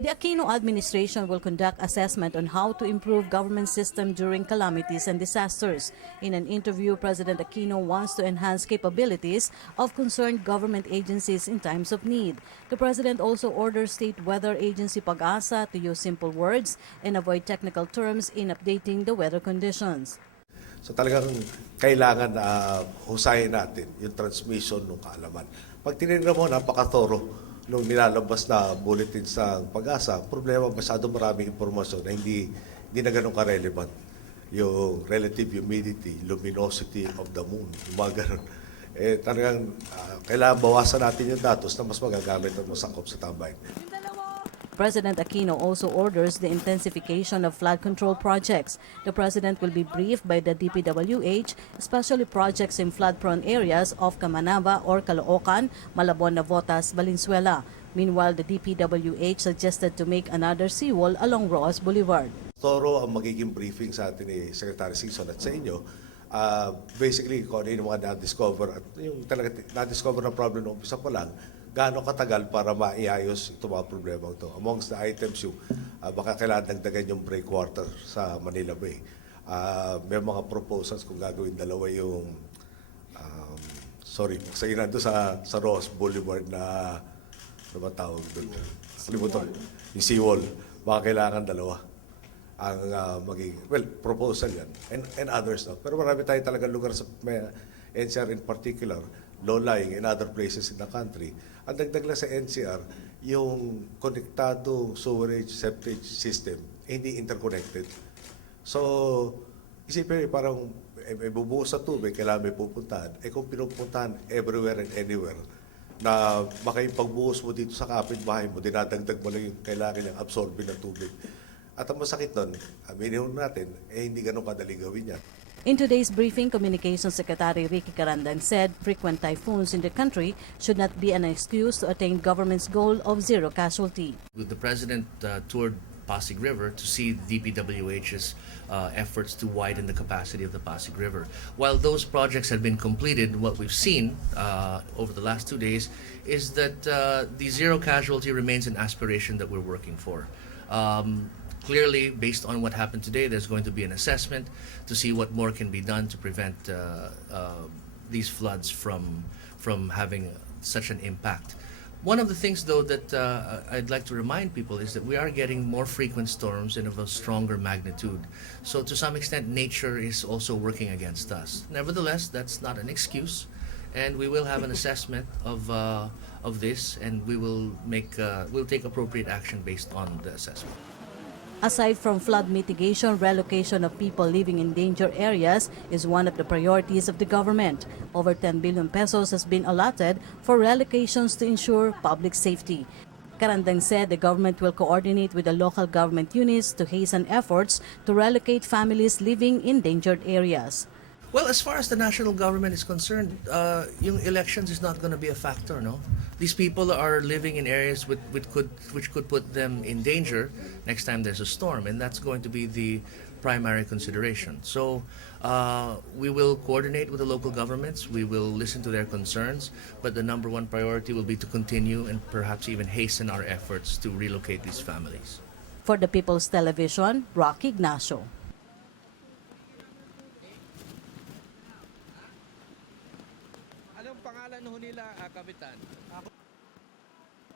The Aquino administration will conduct assessment on how to improve government system during calamities and disasters. In an interview, President Aquino wants to enhance capabilities of concerned government agencies in times of need. The president also orders state weather agency PAGASA to use simple words and avoid technical terms in updating the weather conditions. So talagang kailangan husayin natin yung transmission ng kaalaman. Pag tinignan mo, napaka-thorough nung nilalabas na bulletins ng PAGASA, problema masyado maraming impormasyon na hindi na ganun ka-relevant. Yung relative humidity, luminosity of the moon, yung mga ganun. Talagang kailangan bawasan natin yung datos na mas magagamit at masakop sa tambayan. President Aquino also orders the intensification of flood control projects. The president will be briefed by the DPWH, especially projects in flood-prone areas of Camanaba or Caloocan, Malabon, Navotas, Valenzuela. Meanwhile, the DPWH suggested to make another seawall along Roas Boulevard. Toro ang magiging briefing sa atin ni Secretary Singson at sa inyo. Basically, kung ano yung mga na-discover at yung talaga na-discover na problem noong umpisa pa lang, gaano katagal para maiayos itong mga problema ito. Amongst the items yung baka kailangan dagdagan yung breakwater sa Manila Bay. May mga proposals kung gagawin dalawa yung sa ina doon sa Ross Boulevard na ano ba tawag doon? Kalimutan. Yung seawall. Baka kailangan dalawa ang maging, well, proposal yan. And others. No? Pero marami tayo talagang lugar sa NCR in particular, low-lying in other places in the country. Ang dagdag lang sa NCR, yung konektado sewerage, septage system, hindi interconnected. So, isipin parang may bubuhos sa tubig, kailangan may pupuntahan. Kung pinupuntahan everywhere and anywhere, na baka yung pagbuhos mo dito sa kapitbahay mo, dinadagdag mo lang yung kailangan niyang absorbin ng tubig. At ang masakit nun, aminin natin, hindi ganun kadali gawin yan. In today's briefing, Communications Secretary Ricky Carandang said frequent typhoons in the country should not be an excuse to attain government's goal of zero casualty. The President toured Pasig River to see DPWH's efforts to widen the capacity of the Pasig River. While those projects had been completed, what we've seen over the last 2 days is that the zero casualty remains an aspiration that we're working for. Clearly, based on what happened today, there's going to be an assessment to see what more can be done to prevent these floods from having such an impact. One of the things, though, that I'd like to remind people is that we are getting more frequent storms and of a stronger magnitude. So to some extent, nature is also working against us. Nevertheless, that's not an excuse, and we will have an assessment of this, and we'll take appropriate action based on the assessment. Aside from flood mitigation, relocation of people living in danger areas is one of the priorities of the government. Over 10 billion pesos has been allotted for relocations to ensure public safety. Carandang said the government will coordinate with the local government units to hasten efforts to relocate families living in endangered areas. Well, as far as the national government is concerned, yung elections is not going to be a factor, no? These people are living in areas which could put them in danger next time there's a storm, and that's going to be the primary consideration. So we will coordinate with the local governments, we will listen to their concerns, but the number one priority will be to continue and perhaps even hasten our efforts to relocate these families. For the People's Television, Rocky Ignacio. Anong pangalan ho nila, Kapitan?